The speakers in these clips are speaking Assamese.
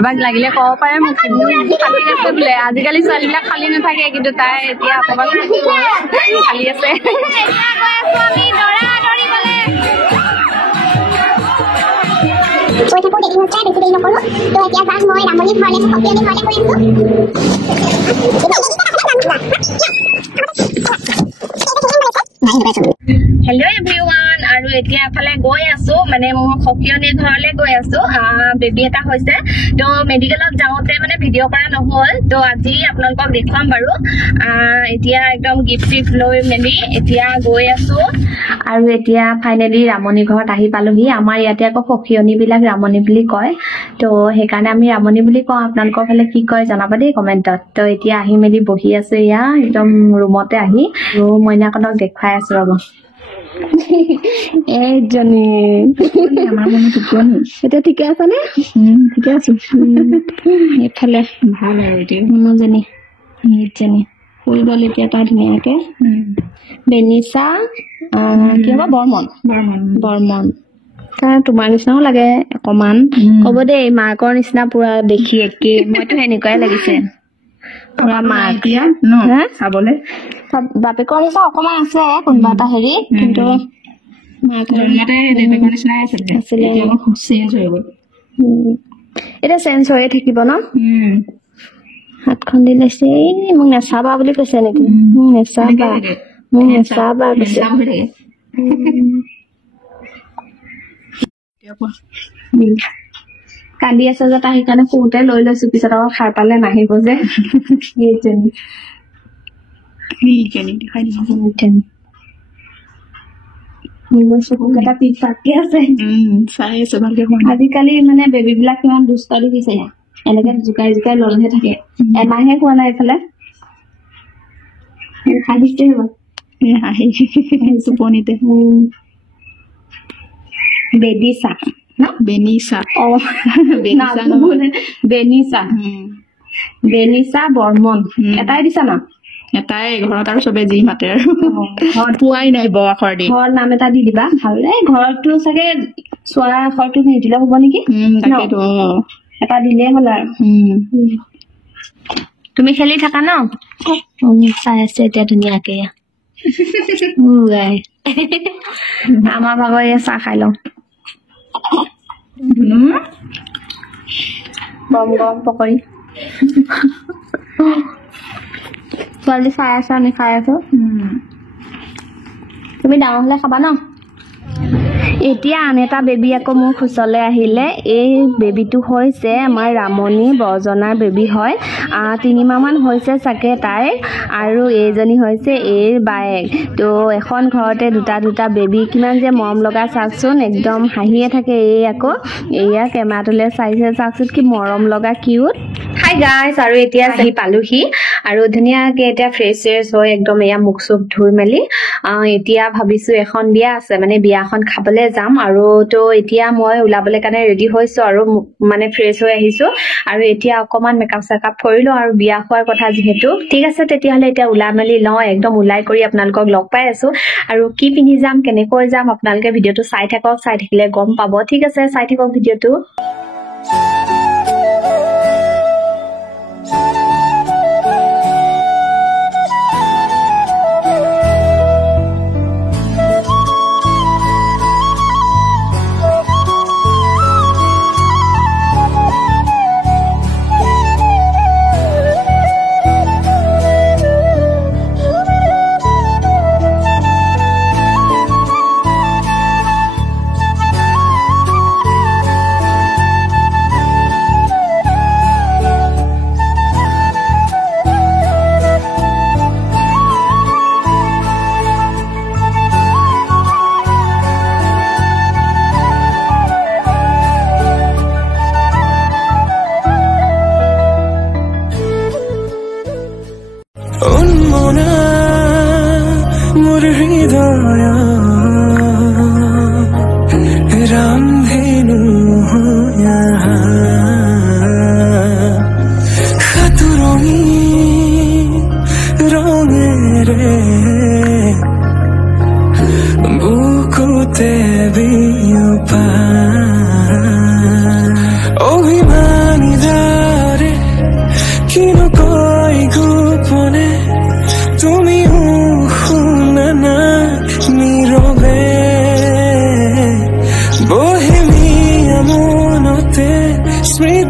এবাক লাগিলে ক'ব পাৰে মোক খালি আছে বোলে আজিকালি ছোৱালীবিলাক খালি নাথাকে কিন্তু তাই এতিয়া অকমান খালি আছে কৈ থাকো দেখি নোচাই বেছি দেৰি নকৰো তো এতিয়া যাম মই ৰামণী ঘৰলে সপিয়নী ঘৰলে গৈ আছো হেল্ল' এভৰিৱান আৰু এতিয়া এফালে গৈ আছো মানে মোৰ সপিয়নী ঘৰলে গৈ আছো বেবী এটা হৈছে তো মেডিকেলত যাওঁতে মানে ভিডিঅ' কৰা নহ'ল তো আজি আপোনালোকক দেখুৱাম বাৰু এতিয়া একদম গিফ্ট চিফ্ট লৈ মেলি এতিয়া গৈ আছো আৰু এতিয়া ফাইনেলি ৰামণী ঘৰত আহি পালোহি আমাৰ ইয়াতে আকৌ সপিয়নীবিলাক ৰামণী বুলি কয় তো সেইকাৰণে আমি ৰামণী বুলি কওঁ আপোনালোকৰ ফালে কি কয় জনাবা দেই কমেণ্টত তো এতিয়া আহি মেলি বহি আছো এয়া একদম ৰুমতে আহি মইনাকনক দেখুৱাই আছো ৰ'ব এইজনী আমাৰ মনে টোপনি এতিয়া ঠিকে আছে নে ঠিকে আছো এইফালে ভাল আৰু এতিয়া মনোজনী এইজনী ফুল গ'ল এতিয়া তাই ধুনীয়াকে বেনিচা কি হ'ব বৰ্মন তাই তোমাৰ নিচিনাও লাগে অকমান ক'ব দেই মাকৰ নিচিনা পুৰা দেখি একে মইতো সেনেকুৱাই লাগিছে পুৰা মাক এতিয়া ন চাবলে বাপেকৰ নিচিনা অকমান আছে কোনোবা এটা হেৰি কিন্তু এতিয়া চেঞ্জ হৈয়ে থাকিব ন হাতখন দি লৈছে মোক নেচাবা বুলি কৈছে নেকি মোক নেচাবা কৈছে কান্দি আছে যে তাই সেইকাৰণে সৰুতে লৈ লৈছো পিছত আকৌ খাই পালে নাহিব যে আজিকালি মানে বেবী বিলাক কিমান দুষ্ট দেখিছে এনেকে জোকাই জোকাই ললেহে থাকে এমাহে খোৱা নাই এইফালে হাঁহিছে টোপনিতে বেনিচা বৰ্মন এটাই দিছা ন এটাই ঘৰত আৰু চবে যি মাতে আৰু ঘৰত পোৱাই নাই বৰাখৰ দি ঘৰ নাম এটা দি দিবা ভালে ঘৰতো চাগে চোৱা আখৰটো নিদিলে হ'ব নেকি এটা দিলেই হ'ল আৰু তুমি খেলি থাকা ন চাই আছে এতিয়া ধুনীয়াকে আমাৰ ভাগৰ চাহ খাই লওঁ গৰম গৰম পকৰি ছোৱালী চাই আছা আমি খাই আছো তুমি ডাঙৰ হলে খাবা ন এতিয়া আন এটা বেবী আকৌ মোৰ খোচলে আহিলে এই বেবীটো হৈছে আমাৰ ৰামণী বৰজনাৰ বেবী হয় 3 মাহমান হৈছে চাগে তাই আৰু এইজনী হৈছে এইৰ বায়েক তো এখন ঘৰতে দুটা বেবী কিমান যে মৰম লগা চাওকচোন একদম হাঁহিয়ে থাকে এই আকৌ এয়া কেমেৰাটোলৈ চাইছে চাওকচোন কি মৰম লগা কিউট হাই গাইজ আৰু এতিয়া আহি পালোহি আৰু ধুনীয়াকে এতিয়া ফ্ৰেছ হৈ একদম এয়া মুখ চুখ ধুই মেলি এতিয়া ভাবিছো এখন বিয়া আছে মানে বিয়াখন খাবলৈ যাম আৰু তো এতিয়া মই ওলাবলৈ কাৰণে ৰেডি হৈছো আৰু মানে ফ্ৰেছ হৈ আহিছো আৰু এতিয়া অকমান মেকআপ চেকআপ কৰিলো আৰু বিয়া খোৱাৰ কথা যিহেতু ঠিক আছে তেতিয়াহ'লে এতিয়া ওলাই মেলি লওঁ একদম ওলাই কৰি আপোনালোকক লগ পাই আছো আৰু কি পিন্ধি যাম কেনেকৈ যাম আপোনালোকে ভিডিঅ'টো চাই থাকক চাই থাকিলে গম পাব ঠিক আছে চাই থাকক ভিডিঅ'টো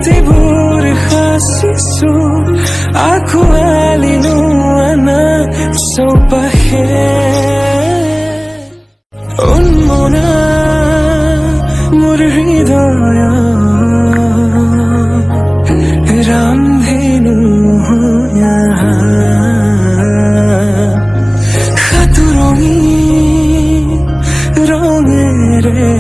tibur khasisu aku alinu ana sopahe unmona mur hridaya ramdhenu yaha khaturoni rongere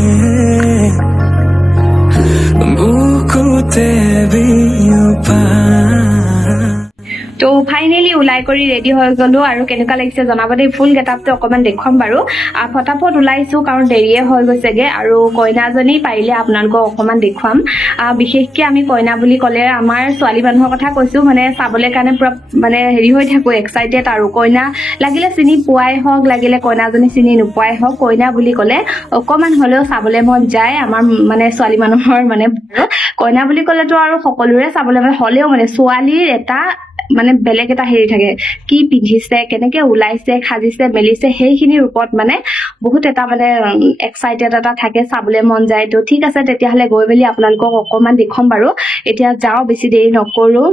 তো ফাইনেলি ওলাই কৰি ৰেডি হৈ গলো আৰু কেনেকুৱা লাগিছে জনাব দেই ফুল গেটআপটো অকমান দেখুৱাম বাৰু ফটাফট ওলাইছো কাৰণ দেৰিয়ে হৈ গৈছেগে আৰু কইনাজনী পাৰিলে আপোনালোকক অকমান দেখুৱাম বিশেষকৈ আমি কইনা বুলি ক'লে আমাৰ ছোৱালী মানুহৰ কথা কৈছো মানে চাবলৈ কাৰণে পুৰা মানে হেৰি হৈ থাকো এক্সাইটেড আৰু কইনা লাগিলে চিনি পোৱাই হওক লাগিলে কইনাজনী চিনি নোপোৱাই হওক কইনা বুলি ক'লে অকমান হ'লেও চাবলৈ মন যায় আমাৰ মানে ছোৱালী মানুহৰ মানে কইনা বুলি ক'লেতো আৰু সকলোৰে চাবলৈ হ'লেও মানে ছোৱালীৰ এটা মানে বেলেগ এটা হেৰি থাকে কি পিন্ধিছে কেনেকে ওলাইছে খাজিছে মেলিছে সেইখিনিৰ ওপৰত মানে বহুত এটা মানে এক্সাইটেড এটা থাকে চাবলৈ মন যায় তো ঠিক আছে তেতিয়াহ'লে গৈ মেলি আপোনালোকক অকমান দেখুৱাম বাৰু এতিয়া যাওঁ বেছি দেৰি নকৰো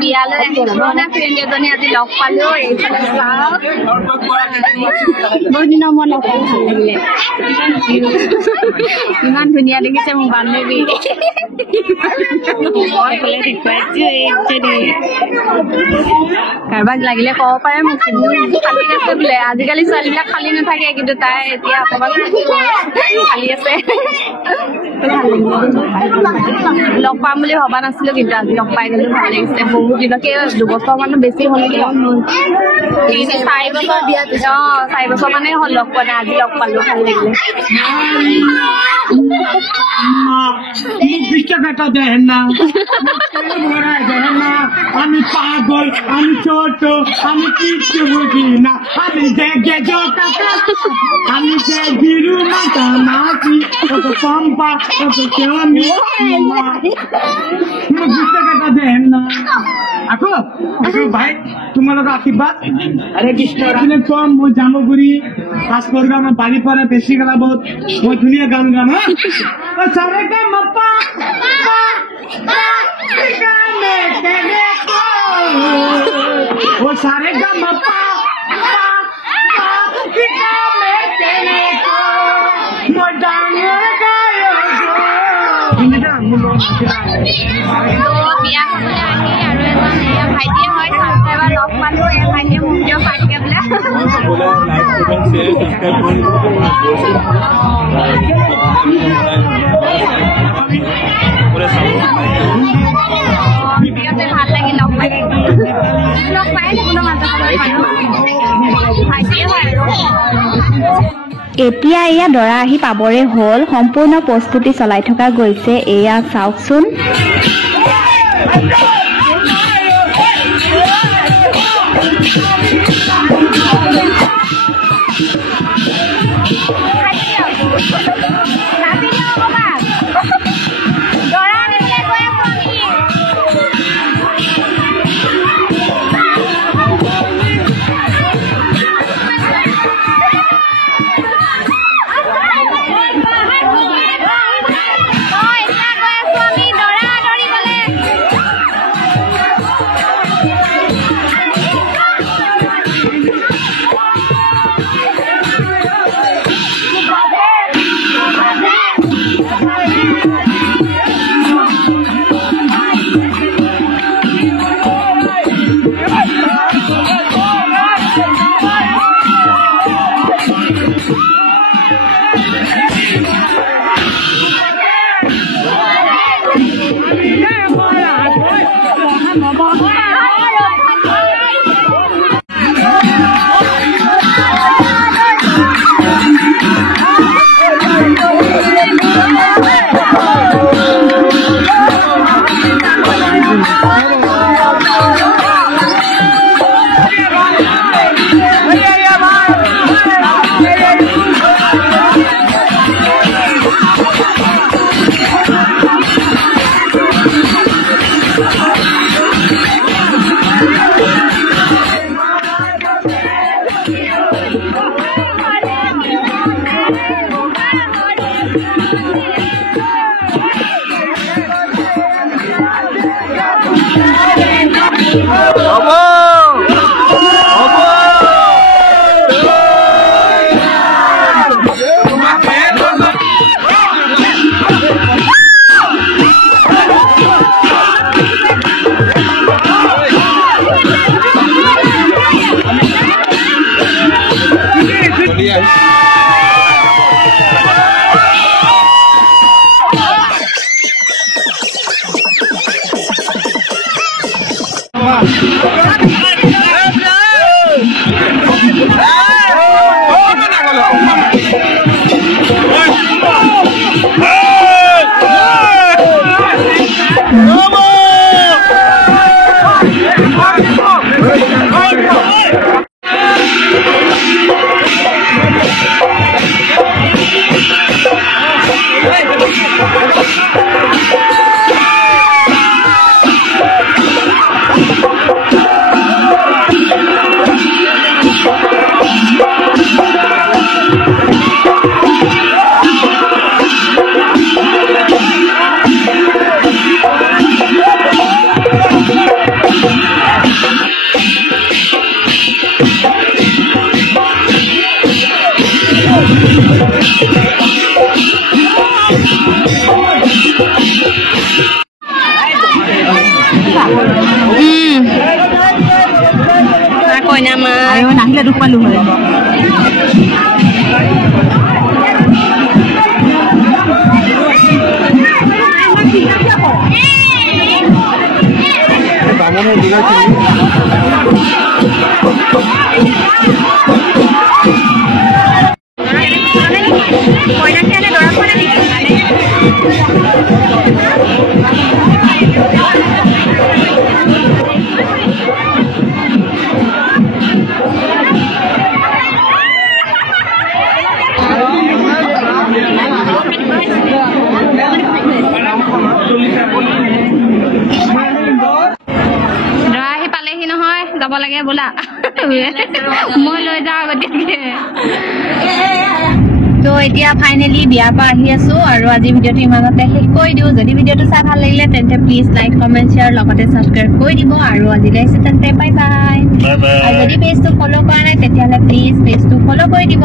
বিয়ালৈ আহিবনা ফ্ৰেণ্ড এজনী আজি লগ পালো এইফালে চাওঁ বহুত দিনৰ মই লগ পাই ভাল লাগিলে ইমান ধুনীয়া দেখিছে মোৰ বান্ধৱী কাৰোবাক লাগিলে ক'ব পাৰে মোক খালী আছে বোলে আজিকালি ছোৱালীবিলাক খালী নাথাকে কিন্তু তাই এতিয়া অকমান খালী আছে লগ পাম বুলি ভবা নাছিলো কিন্তু আজি লগ পাই গলো ভাল লাগিছে বহুত দিনকে 2 বছৰ মান বেছি হ'ল নেকি 4 বছৰ বিয়া 4 বছৰ মানে হ'ল লগ পোৱা নাই আজি লগ পালো ভাল লাগিলে বিশ্বকাটা দেন না আমি পাগল আমি ছোট আমি কিচ্ছু বুঝি না আমি দেখে আমি যে গিরু মাতা নাচি কত পম্পা কত কেমনি বিশ্বকাটা দেন না আকো ভাই তোমালোক আশীর্বাদ আরে কৃষ্ণ কম মই জামগুৰি খাস করগা আমার বাড়ি পরে বেশি গেলা বহুত মই ধুনিয়া গান গান হ্যাঁ সারে কা মপ্পা वो सारे का मप्पा ভাইটিয়ে হয় সাবস্ক্ৰাইবাৰ লগ পালো এই ভাইটিয়ে মোক ভিডিঅ' পাই থাকে বোলে ভাল লাগি লগ পাই থাকো ভাইটিয়ে হয় এতিয়া এয়া দৰা আহি পাবৰে হ'ল সম্পূৰ্ণ প্ৰস্তুতি চলাই থকা গৈছে এয়া চাওকচোন কইনা মা নাহিলে দুখ পালো হয় যাব লাগে বোলা মই লৈ যাওঁ গতিকে তো এতিয়া ফাইনেলি বিয়াৰ পৰা আহি আছো আৰু আজি ভিডিঅ'টো ইমানতে শেষ কৰি দিওঁ যদি ভিডিঅ'টো চাই ভাল লাগিলে তেন্তে প্লিজ লাইক কমেণ্ট শ্বেয়াৰ লগতে ছাবস্ক্ৰাইব কৰি দিব আৰু আজিলৈ আহিছে তেন্তে বাই বাই আৰু যদি পেজটো ফ'ল' কৰা নাই তেতিয়াহ'লে প্লিজ পেজটো ফ'ল' কৰি দিব